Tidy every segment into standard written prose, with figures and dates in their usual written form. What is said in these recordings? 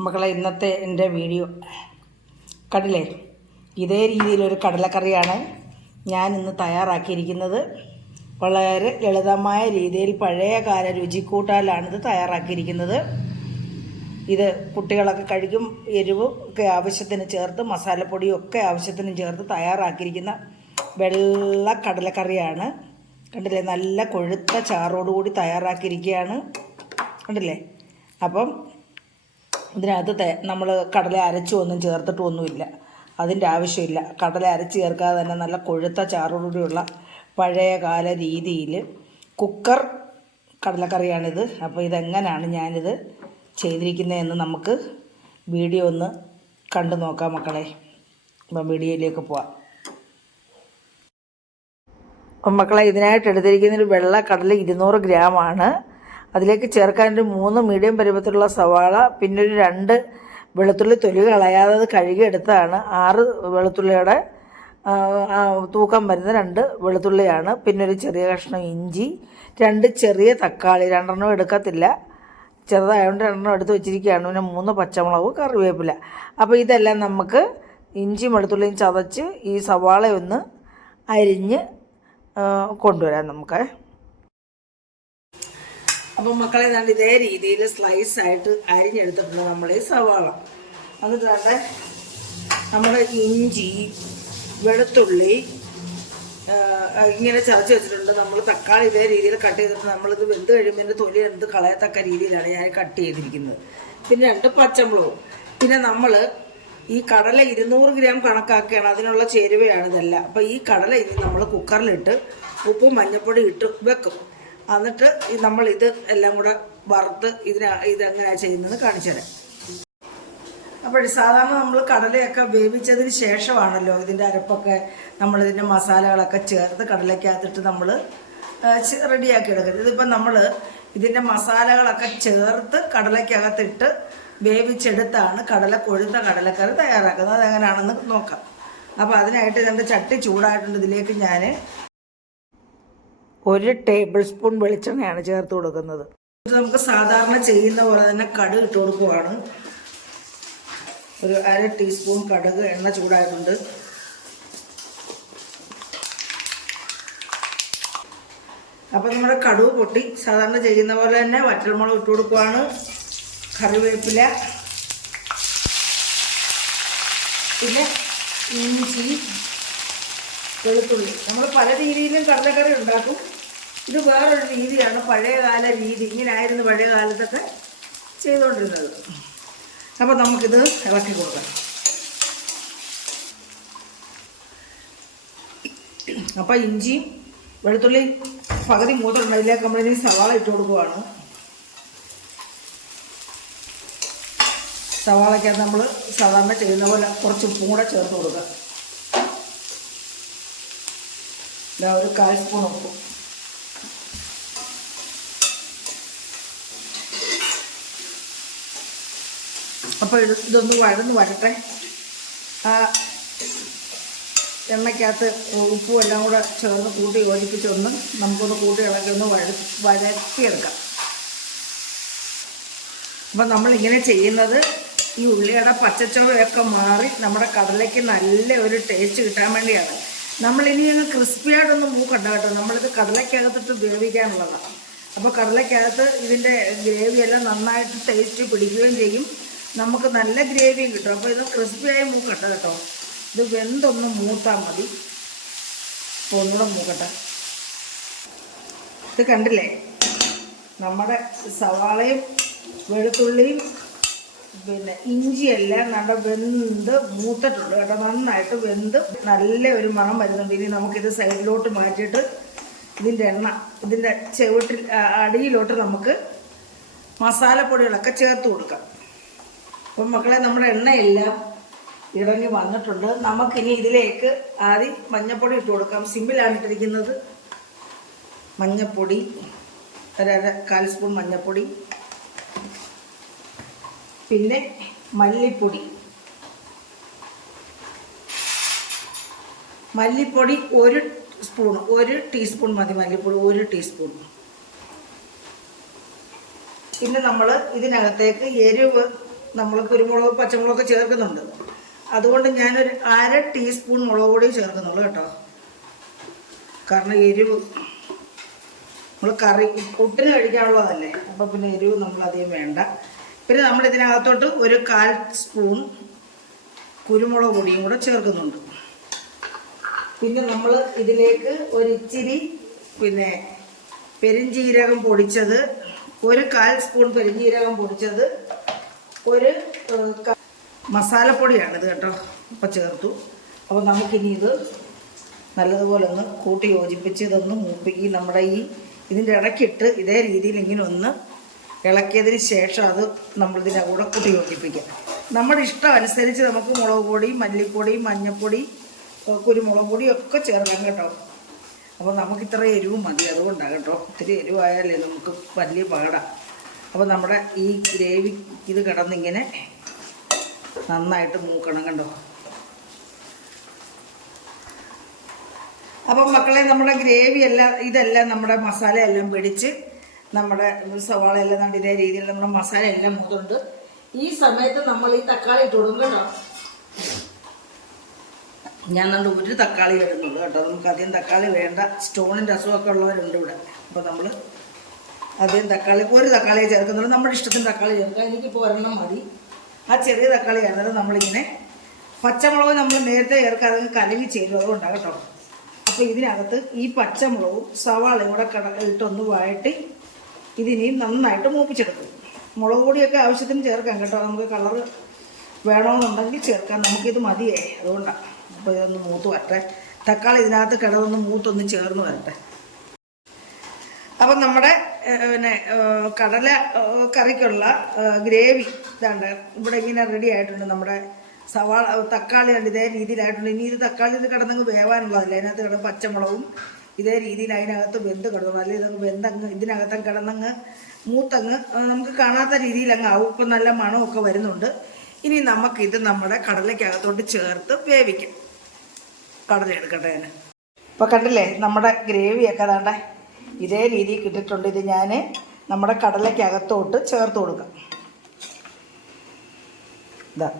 മക്കളെ ഇന്നത്തെ എൻ്റെ വീഡിയോ കണ്ടില്ലേ, ഇതേ രീതിയിലൊരു കടലക്കറിയാണ് ഞാൻ ഇന്ന് തയ്യാറാക്കിയിരിക്കുന്നത്. വളരെ ലളിതമായ രീതിയിൽ പഴയകാല രുചിക്കൂട്ടാലാണിത് തയ്യാറാക്കിയിരിക്കുന്നത്. ഇത് കുട്ടികളൊക്കെ കഴിക്കും. എരിവും ഒക്കെ ആവശ്യത്തിന് ചേർത്ത് മസാലപ്പൊടിയും ഒക്കെ ആവശ്യത്തിന് ചേർത്ത് തയ്യാറാക്കിയിരിക്കുന്ന വെള്ള കടലക്കറിയാണ്. കണ്ടില്ലേ, നല്ല കൊഴുത്ത ചാറോടുകൂടി തയ്യാറാക്കിയിരിക്കുകയാണ്. കണ്ടില്ലേ, അപ്പം ഇതിനകത്ത് നമ്മൾ കടല അരച്ചുമൊന്നും ചേർത്തിട്ടൊന്നുമില്ല, അതിൻ്റെ ആവശ്യമില്ല. കടല അരച്ച് ചേർക്കാതെ തന്നെ നല്ല കൊഴുത്ത ചാറോടുകൂടിയുള്ള പഴയകാല രീതിയിൽ കുക്കർ കടലക്കറിയാണിത്. അപ്പോൾ ഇതെങ്ങനെയാണ് ഞാനിത് ചെയ്തിരിക്കുന്നതെന്ന് നമുക്ക് വീഡിയോ ഒന്ന് കണ്ടു നോക്കാം മക്കളെ. അപ്പം വീഡിയോയിലേക്ക് പോവാം. അപ്പം മക്കളെ, ഇതിനായിട്ട് എടുത്തിരിക്കുന്നൊരു വെള്ള കടല 200 ഗ്രാമാണ്. അതിലേക്ക് ചേർക്കാനൊരു 3 മീഡിയം പരുവത്തിലുള്ള സവാള, പിന്നെ ഒരു 2 വെളുത്തുള്ളി തൊലി കളയാതെ അത് കഴുകിയെടുത്താണ്. 6 വെളുത്തുള്ളിയുടെ തൂക്കം വരുന്ന 2 വെളുത്തുള്ളിയാണ്. പിന്നെ ഒരു ചെറിയ കഷ്ണം ഇഞ്ചി, 2 ചെറിയ തക്കാളി, 2 എടുക്കത്തില്ല, ചെറുതായതുകൊണ്ട് 2 എടുത്ത് വെച്ചിരിക്കുകയാണ്. പിന്നെ 3 പച്ചമുളക്, കറിവേപ്പില. അപ്പോൾ ഇതെല്ലാം നമുക്ക് ഇഞ്ചിയും വെളുത്തുള്ളിയും ചതച്ച് ഈ സവാളയൊന്ന് അരിഞ്ഞ് കൊണ്ടുവരാം നമുക്ക്. അപ്പം മക്കളെ, നല്ല ഇതേ രീതിയിൽ സ്ലൈസായിട്ട് അരിഞ്ഞെടുത്തിട്ടുണ്ട് നമ്മൾ ഈ സവാള. എന്നിട്ട് തന്നെ നമ്മൾ ഇഞ്ചി വെളുത്തുള്ളി ഇങ്ങനെ ചതച്ച് വെച്ചിട്ടുണ്ട്. നമ്മൾ തക്കാളി ഇതേ രീതിയിൽ കട്ട് ചെയ്തിട്ട് നമ്മളിത് വെന്ത് കഴിയുമ്പോൾ ഇതിൻ്റെ തൊലി എടുത്ത് കളയത്തക്ക രീതിയിലാണ് ഞാൻ കട്ട് ചെയ്തിരിക്കുന്നത്. പിന്നെ 2 പച്ചമുളകും. പിന്നെ നമ്മൾ ഈ കടല 200 ഗ്രാം കണക്കാക്കുകയാണ്, അതിനുള്ള ചേരുവയാണ് ഇതെല്ലാം. അപ്പോൾ ഈ കടല ഇനി നമ്മൾ കുക്കറിലിട്ട് ഉപ്പും മഞ്ഞൾപ്പൊടി ഇട്ട് വെക്കും. എന്നിട്ട് നമ്മളിത് എല്ലാം കൂടെ വറുത്ത് ഇതെങ്ങനെയാണ് ചെയ്യുന്നത് കാണിച്ചു തരാം. അപ്പോൾ സാധാരണ നമ്മൾ കടലയൊക്കെ വേവിച്ചതിന് ശേഷമാണല്ലോ ഇതിൻ്റെ അരപ്പൊക്കെ നമ്മളിതിൻ്റെ മസാലകളൊക്കെ ചേർത്ത് കടലയ്ക്കകത്തിട്ട് നമ്മൾ റെഡിയാക്കി എടുക്കുന്നത്. ഇതിപ്പോൾ നമ്മൾ ഇതിൻ്റെ മസാലകളൊക്കെ ചേർത്ത് കടലയ്ക്കകത്തിട്ട് വേവിച്ചെടുത്താണ് കൊഴുത്ത കടലക്കറി തയ്യാറാക്കുന്നത്. അതെങ്ങനെയാണെന്ന് നോക്കാം. അപ്പോൾ അതിനായിട്ട് ഇതിൻ്റെ ചട്ടി ചൂടായിട്ടുണ്ട്. ഇതിലേക്ക് ഞാൻ 1 ടേബിൾ സ്പൂൺ വെളിച്ചെണ്ണയാണ് ചേർത്ത് കൊടുക്കുന്നത്. നമുക്ക് സാധാരണ ചെയ്യുന്ന പോലെ തന്നെ കടുക് ഇട്ട് കൊടുക്കുവാണ്. ഒരു 1/2 ടീസ്പൂൺ കടുക്. എണ്ണ ചൂടായിട്ടുണ്ട്. അപ്പോൾ നമ്മുടെ കടുക് പൊട്ടി സാധാരണ ചെയ്യുന്ന പോലെ തന്നെ വറ്റൽമുളക് ഇട്ട് കൊടുക്കുവാണ്. കറിവേപ്പില, പിന്നെ ഇഞ്ചി, വെളുത്തുള്ളി. നമ്മൾ പല രീതിയിലും കടലക്കറി ഉണ്ടാക്കും. ഇത് വേറൊരു രീതിയാണ്, പഴയകാല രീതി. ഇങ്ങനെയായിരുന്നു പഴയ കാലത്തൊക്കെ ചെയ്തുകൊണ്ടിരുന്നത്. അപ്പോൾ നമുക്കിത് ഇളക്കി കൊടുക്കാം. അപ്പോൾ ഇഞ്ചിയും വെളുത്തുള്ളി പകുതി മൂത്തിട്ടുണ്ട്. അതിലേക്ക് നമ്മളിനി സവാള ഇട്ട് കൊടുക്കുവാണ്. സവാളയ്ക്കകത്ത് നമ്മൾ സാധാരണ ചെയ്യുന്ന പോലെ കുറച്ച് ഉപ്പും കൂടെ ചേർത്ത് കൊടുക്കുക. ഒരു 1/4 സ്പൂൺ ഉപ്പ്. അപ്പോൾ ഇതൊന്ന് വരട്ടെ. ആ എണ്ണയ്ക്കകത്ത് ഉപ്പും എല്ലാം കൂടെ ചേർന്ന് കൂട്ടി യോജിപ്പിച്ചൊന്ന് നമുക്കൊന്ന് കൂട്ടി ഇളക്കി ഒന്ന് വഴറ്റിയെടുക്കാം. അപ്പം നമ്മളിങ്ങനെ ചെയ്യുന്നത് ഈ ഉള്ളിയുടെ പച്ചച്ചോവയൊക്കെ മാറി നമ്മുടെ കടലയ്ക്ക് നല്ല ഒരു ടേസ്റ്റ് കിട്ടാൻ വേണ്ടിയാണ്. നമ്മളിനി അങ്ങ് ക്രിസ്പിയായിട്ടൊന്നും മൂക്കണ്ട കേട്ടോ. നമ്മളിത് കടലയ്ക്കകത്തിട്ട് വേവിക്കാനുള്ളതാണ്. അപ്പോൾ കടലയ്ക്കകത്ത് ഇതിൻ്റെ ഗ്രേവിയെല്ലാം നന്നായിട്ട് ടേസ്റ്റ് പിടിക്കുകയും ചെയ്യും. നമുക്ക് നല്ല ഗ്രേവിയും കിട്ടും. അപ്പോൾ ഇത് ക്രിസ്പിയായി മൂക്കട്ടെ കേട്ടോ. ഇത് വെന്തൊന്ന് മൂത്താൽ മതി. അപ്പോൾ ഒന്നുകൂടെ മൂക്കട്ടെ. ഇത് കണ്ടില്ലേ, നമ്മുടെ സവാളയും വെളുത്തുള്ളിയും പിന്നെ ഇഞ്ചിയെല്ലാം നല്ല വെന്ത് മൂത്തിട്ടുണ്ട് കേട്ടോ. നന്നായിട്ട് വെന്ത് നല്ല ഒരു മണം വരുന്നുണ്ട്. ഇനി നമുക്കിത് സൈഡിലോട്ട് മാറ്റിയിട്ട് ഇതിൻ്റെ എണ്ണ ഇതിൻ്റെ ചുവട്ടിൽ അടിയിലോട്ട് നമുക്ക് മസാലപ്പൊടികളൊക്കെ ചേർത്ത് കൊടുക്കാം. അപ്പം മക്കളെ, നമ്മുടെ എണ്ണയെല്ലാം ഇറങ്ങി വന്നിട്ടുണ്ട്. നമുക്കിനി ഇതിലേക്ക് ആദ്യം മഞ്ഞൾപ്പൊടി ഇട്ട് കൊടുക്കാം. സിമ്പിളാണ് ഇട്ടിരിക്കുന്നത്. മഞ്ഞൾപ്പൊടി 1/4 സ്പൂൺ മഞ്ഞൾപ്പൊടി, പിന്നെ മല്ലിപ്പൊടി 1 ടീസ്പൂൺ മതി. മല്ലിപ്പൊടി 1 ടീസ്പൂൺ. പിന്നെ നമ്മൾ ഇതിനകത്തേക്ക് എരിവ് നമ്മൾ കുരുമുളക് പച്ചമുളകൊക്കെ ചേർക്കുന്നുണ്ട്. അതുകൊണ്ട് ഞാനൊരു 1/2 ടീസ്പൂൺ മുളക് പൊടി ചേർക്കുന്നുള്ളൂ കേട്ടോ. കാരണം എരിവ് നമ്മൾ കറി പുട്ടിന് കഴിക്കാനുള്ളതല്ലേ, അപ്പോൾ പിന്നെ എരിവ് നമ്മളധികം വേണ്ട. പിന്നെ നമ്മൾ ഇതിനകത്തോട്ട് ഒരു 1/4 സ്പൂൺ കുരുമുളക് പൊടിയും കൂടെ ചേർക്കുന്നുണ്ട്. പിന്നെ നമ്മൾ ഇതിലേക്ക് ഒരിച്ചിരി പിന്നെ പെരിഞ്ജീരകം പൊടിച്ചത്, ഒരു 1/4 സ്പൂൺ പെരിഞ്ജീരകം പൊടിച്ചത്, ഒരു മസാലപ്പൊടിയാണിത് കേട്ടോ, അപ്പോൾ ചേർത്തു. അപ്പോൾ നമുക്കിനി ഇത് നല്ലതുപോലെ ഒന്ന് കൂട്ടി യോജിപ്പിച്ച് ഇതൊന്ന് മൂപ്പിക്കി നമ്മുടെ ഇതിൻ്റെ ഇടയ്ക്കിട്ട് ഇതേ രീതിയിൽ ഇങ്ങനെ ഒന്ന് ഇളക്കിയതിന് ശേഷം അത് നമ്മളിതിൻ്റെ കൂടെ കൂട്ടി യോജിപ്പിക്കാം. നമ്മുടെ ഇഷ്ടം അനുസരിച്ച് നമുക്ക് മുളക് പൊടി, മല്ലിപ്പൊടി, മഞ്ഞൾപ്പൊടി, കുരുമുളക് പൊടി ഒക്കെ ചേർക്കാം കേട്ടോ. അപ്പോൾ നമുക്കിത്ര എരിവ് മതി, അതുകൊണ്ടാണ് കേട്ടോ. ഇത്തിരി എരിവായാലേ നമുക്ക് വലിയ പാടാം. അപ്പോൾ നമ്മുടെ ഈ ഗ്രേവി ഇത് കിടന്നിങ്ങനെ നന്നായിട്ട് മൂക്കണം കണ്ടോ. അപ്പം മക്കളെ, നമ്മുടെ ഗ്രേവി എല്ലാം ഇതെല്ലാം നമ്മുടെ മസാല എല്ലാം പിടിച്ച് നമ്മുടെ സവാള എല്ലാം കണ്ട് ഇതേ രീതിയിൽ നമ്മുടെ മസാല എല്ലാം മൂത്തുണ്ട്. ഈ സമയത്ത് നമ്മൾ ഈ തക്കാളി ഇട്ട് കൊടുക്കും കേട്ടോ. ഞാൻ കണ്ട് ഒരു തക്കാളി ഇടുന്നുള്ളൂ കേട്ടോ. നമുക്ക് അധികം തക്കാളി വേണ്ട, സ്റ്റോണിൻ്റെ അസുഖമൊക്കെ ഉള്ളവരുണ്ട് ഇവിടെ. അപ്പോൾ നമ്മൾ അധികം തക്കാളി, ഒരു തക്കാളിയെ ചേർക്കുന്നുള്ളൂ. നമ്മുടെ ഇഷ്ടത്തിന് തക്കാളി ചേർക്കാം. എനിക്കിപ്പോൾ ഒരെണ്ണം മതി. ആ ചെറിയ തക്കാളി ആയിരുന്നത് നമ്മളിങ്ങനെ പച്ചമുളക് നമ്മൾ നേരത്തെ ചേർക്കാതെ കലങ്ങി ചേരും, അതുകൊണ്ടാണ് കേട്ടോ. അപ്പോൾ ഇതിനകത്ത് ഈ പച്ചമുളകും സവാളയും കൂടെ ഇട്ടൊന്ന് വഴറ്റി ഇതിനെയും നന്നായിട്ട് മൂപ്പിച്ചെടുക്കും. മുളക് പൊടിയൊക്കെ ആവശ്യത്തിന് ചേർക്കാം കേട്ടോ. നമുക്ക് കളർ വേണമെന്നുണ്ടെങ്കിൽ ചേർക്കാം, നമുക്കിത് മതിയേ, അതുകൊണ്ടാണ്. അപ്പോൾ ഇതൊന്ന് മൂത്ത് വരട്ടെ. തക്കാളി ഇതിനകത്ത് കിടന്നൊന്ന് മൂത്തൊന്ന് ചേർന്ന് വരട്ടെ. അപ്പം നമ്മുടെ പിന്നെ കടല കറിക്കുള്ള ഗ്രേവി ഇതാണ്ട് ഇവിടെ ഇങ്ങനെ റെഡി ആയിട്ടുണ്ട്. നമ്മുടെ സവാള തക്കാളി കണ്ട് ഇതേ രീതിയിലായിട്ടുണ്ട്. ഇനി ഇത് തക്കാളി ഇത് കിടന്നങ്ങ് വേവാനുള്ളതല്ല, അതിനകത്ത് കിടന്ന് പച്ചമുളകും ഇതേ രീതിയിൽ അതിനകത്ത് വെന്ത് കിടന്നു. അല്ലെങ്കിൽ ഇതങ്ങ് വെന്തങ്ങ് ഇതിനകത്തങ്ങ് കിടന്നങ്ങ് മൂത്തങ്ങ് നമുക്ക് കാണാത്ത രീതിയിൽ അങ്ങ് ആവും. ഇപ്പം നല്ല മണമൊക്കെ വരുന്നുണ്ട്. ഇനി നമുക്കിത് നമ്മുടെ കടലയ്ക്കകത്തോട്ട് ചേർത്ത് വേവിക്കും. കടല എടുക്കട്ടെ ഞാൻ. ഇപ്പോൾ കണ്ടില്ലേ നമ്മുടെ ഗ്രേവിയൊക്കെ അതാണ്ട് ഇതേ രീതിയിൽ കിട്ടിയിട്ടുണ്ട്. ഇത് ഞാൻ നമ്മുടെ കടലയ്ക്കകത്തോട്ട് ചേർത്ത് കൊടുക്കാം. ഇതാ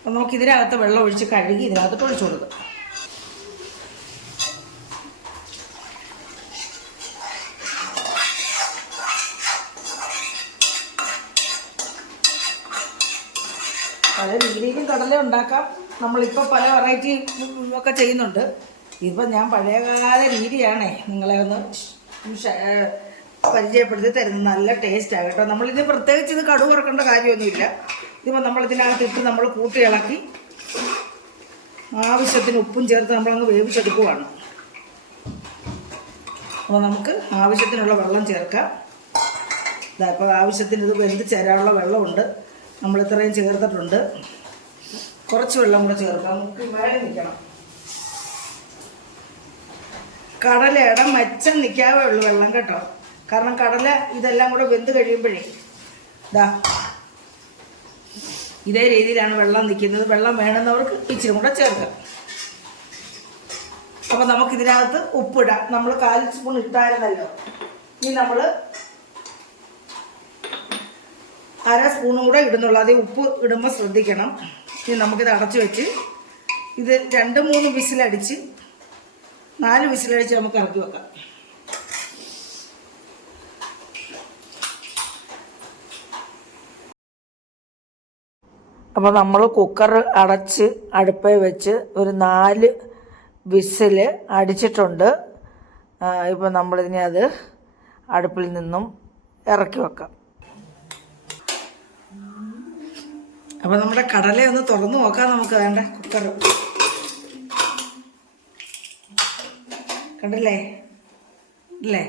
അപ്പം നമുക്ക് ഇതിനകത്ത് വെള്ളം ഒഴിച്ച് കഴുകി ഇതിനകത്ത് ഒഴിച്ചു കൊടുക്കാം. പല രീതിയിലും കടല ഉണ്ടാക്കാം. നമ്മളിപ്പോൾ പല വെറൈറ്റി ഒക്കെ ചെയ്യുന്നുണ്ട്. ഇപ്പം ഞാൻ പഴയകാല രീതിയാണേ നിങ്ങളെ ഒന്ന് പരിചയപ്പെടുത്തി തരുന്നത്. നല്ല ടേസ്റ്റാണ് കേട്ടോ. നമ്മളിത് പ്രത്യേകിച്ച് ഇത് കടുക് വറക്കേണ്ട കാര്യമൊന്നുമില്ല. ഇതിപ്പോൾ നമ്മളിതിനകത്തിട്ട് നമ്മൾ കൂട്ടി ഇളക്കി ആവശ്യത്തിന് ഉപ്പും ചേർത്ത് നമ്മളങ്ങ് വേവിച്ചെടുക്കുവാണ്. അപ്പോൾ നമുക്ക് ആവശ്യത്തിനുള്ള വെള്ളം ചേർക്കാം. ഇതാ ഇപ്പോൾ ആവശ്യത്തിന് ഇത് വെന്ത് ചേരാനുള്ള വെള്ളമുണ്ട്. നമ്മളിത്രയും ചേർത്തിട്ടുണ്ട്. കുറച്ച് വെള്ളം കൂടെ ചേർക്കാം. നമുക്ക് മേലെ നിൽക്കണം. കടലയുടെ മെച്ചം നിൽക്കാവേ ഉള്ളൂ വെള്ളം കേട്ടോ. കാരണം കടല ഇതെല്ലാം കൂടെ വെന്ത് കഴിയുമ്പോഴേ ഇതാ ഇതേ രീതിയിലാണ് വെള്ളം നിൽക്കുന്നത്. വെള്ളം വേണമെന്നവർക്ക് ഇച്ചിരി കൂടെ ചേർക്കാം. അപ്പം നമുക്കിതിനകത്ത് ഉപ്പിടാം. നമ്മൾ 1/4 സ്പൂൺ ഇട്ടായിരുന്നല്ലോ. ഇനി നമ്മൾ 1/2 സ്പൂണും കൂടെ ഇടുന്നുള്ളൂ. അതേ ഉപ്പ് ഇടുമ്പോൾ ശ്രദ്ധിക്കണം. ഇനി നമുക്കിത് അടച്ചു വെച്ച് ഇത് 2-3 വിസിലടിച്ച് 4 വിസിലടിച്ച് നമുക്ക് ഇറക്കി വെക്കാം. അപ്പോൾ നമ്മൾ കുക്കർ അടച്ച് അടുപ്പേ വെച്ച് ഒരു 4 വിസിൽ അടിച്ചിട്ടുണ്ട്. ഇപ്പോൾ നമ്മളിതിനെ അത് അടുപ്പിൽ നിന്നും ഇറക്കി വെക്കാം. അപ്പോൾ നമ്മുടെ കടലയൊന്ന് തുറന്നു നോക്കാം നമുക്ക്. വേണ്ട കുക്കർ കണ്ടില്ലേ ഇല്ലേ?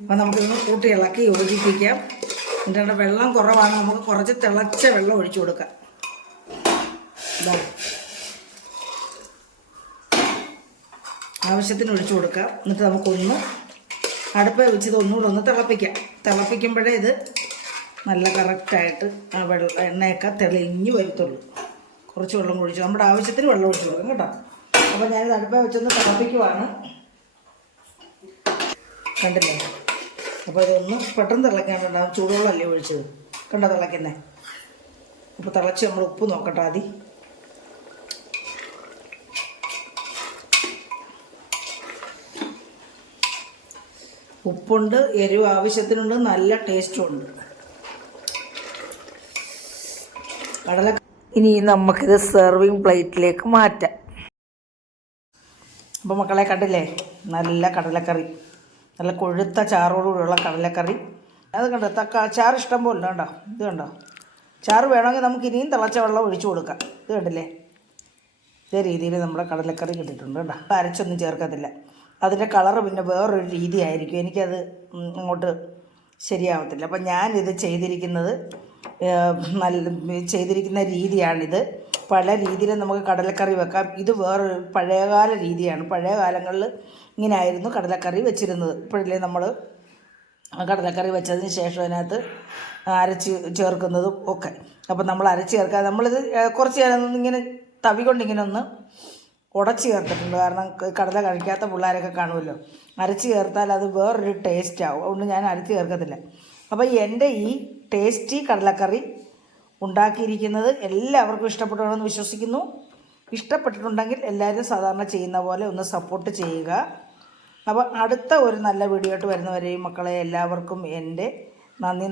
അപ്പോൾ നമുക്കിതൊന്ന് കൂട്ടി ഇളക്കി യോജിപ്പിക്കാം. എന്നിട്ട് വെള്ളം കുറവാണ്, നമുക്ക് കുറച്ച് തിളച്ച വെള്ളം ഒഴിച്ചു കൊടുക്കാം. ഇതാ ആവശ്യത്തിന് ഒഴിച്ചു കൊടുക്കാം. എന്നിട്ട് നമുക്കൊന്ന് അടുപ്പേ വെച്ചത് ഒന്നുകൂടെ ഒന്ന് തിളപ്പിക്കാം. തിളപ്പിക്കുമ്പോഴേ ഇത് നല്ല കറക്റ്റായിട്ട് ആ എണ്ണയൊക്കെ തെളിഞ്ഞ് വരത്തുള്ളൂ. കുറച്ച് വെള്ളം ഒഴിച്ചു, നമ്മുടെ ആവശ്യത്തിന് വെള്ളം ഒഴിച്ചു കൊടുക്കും കേട്ടോ. അപ്പോൾ ഞാനിത് അടുപ്പ വെച്ചൊന്ന് തിളപ്പിക്കുവാണ്. കണ്ടില്ലേ? അപ്പോൾ ഇതൊന്ന് പെട്ടെന്ന് തിളയ്ക്കാനുണ്ടാവും. ചൂടുവെള്ളമല്ലേ ഒഴിച്ചത്, കണ്ടോ തിളയ്ക്കുന്നേ. അപ്പോൾ തിളച്ച് നമ്മൾ ഉപ്പ് നോക്കട്ടെ ആദ്യം. ഉപ്പുണ്ട്, എരിവ് ആവശ്യത്തിനുണ്ട്, നല്ല ടേസ്റ്റും ഉണ്ട്. ഇനി നമുക്കിത് സെർവിങ് പ്ലേറ്റിലേക്ക് മാറ്റാം. അപ്പോൾ മക്കളെ കണ്ടില്ലേ, നല്ല കടലക്കറി, നല്ല കൊഴുത്ത ചാറോടുകൂടിയുള്ള കടലക്കറി. അത് കണ്ടോ, ചാറ് ഇഷ്ടം പോലെ കണ്ടോ. ഇത് കണ്ടോ, ചാറ് വേണമെങ്കിൽ നമുക്ക് ഇനിയും തിളച്ച വെള്ളം ഒഴിച്ചു കൊടുക്കാം. ഇത് കണ്ടില്ലേ, ഇതേ രീതിയിൽ നമ്മുടെ കടലക്കറി കിട്ടിയിട്ടുണ്ട് കേട്ടോ. അരച്ചൊന്നും ചേർക്കത്തില്ല. അതിൻ്റെ കളറ് പിന്നെ വേറൊരു രീതിയായിരിക്കും, എനിക്കത് അങ്ങോട്ട് ശരിയാവത്തില്ല. അപ്പം ഞാനിത് ചെയ്തിരിക്കുന്നത് ചെയ്തിരിക്കുന്ന രീതിയാണിത്. പല രീതിയിലും നമുക്ക് കടലക്കറി വെക്കാം. ഇത് വേറൊരു പഴയകാല രീതിയാണ്. പഴയ കാലങ്ങളിൽ ഇങ്ങനെ ആയിരുന്നു കടലക്കറി വെച്ചിരുന്നത്. ഇപ്പോഴല്ലേ നമ്മൾ കടലക്കറി വെച്ചതിന് ശേഷം അതിനകത്ത് അരച്ച് ചേർക്കുന്നതും ഒക്കെ. അപ്പം നമ്മൾ അരച്ച് ചേർക്കാതെ നമ്മളിത് കുറച്ച് നേരം ഇങ്ങനെ തവി കൊണ്ടിങ്ങനെ ഒന്ന് ഉടച്ച് ചേർത്തിട്ടുണ്ട്. കാരണം കടല കഴിക്കാത്ത പിള്ളേരൊക്കെ കാണുമല്ലോ. അരച്ച് ചേർത്താൽ അത് വേറൊരു ടേസ്റ്റ് ആവും. അതുകൊണ്ട് ഞാൻ അരച്ച് ചേർക്കത്തില്ല. അപ്പോൾ എൻ്റെ ഈ ടേസ്റ്റി കടലക്കറി ഉണ്ടാക്കിയിരിക്കുന്നത് എല്ലാവർക്കും ഇഷ്ടപ്പെട്ടുവെന്ന് വിശ്വസിക്കുന്നു. ഇഷ്ടപ്പെട്ടിട്ടുണ്ടെങ്കിൽ എല്ലാവരും സാധാരണ ചെയ്യുന്ന പോലെ ഒന്ന് സപ്പോർട്ട് ചെയ്യുക. അപ്പോൾ അടുത്ത ഒരു നല്ല വീഡിയോ ആയിട്ട് വരുന്നവരെയും മക്കളെ എല്ലാവർക്കും എൻ്റെ നന്ദി.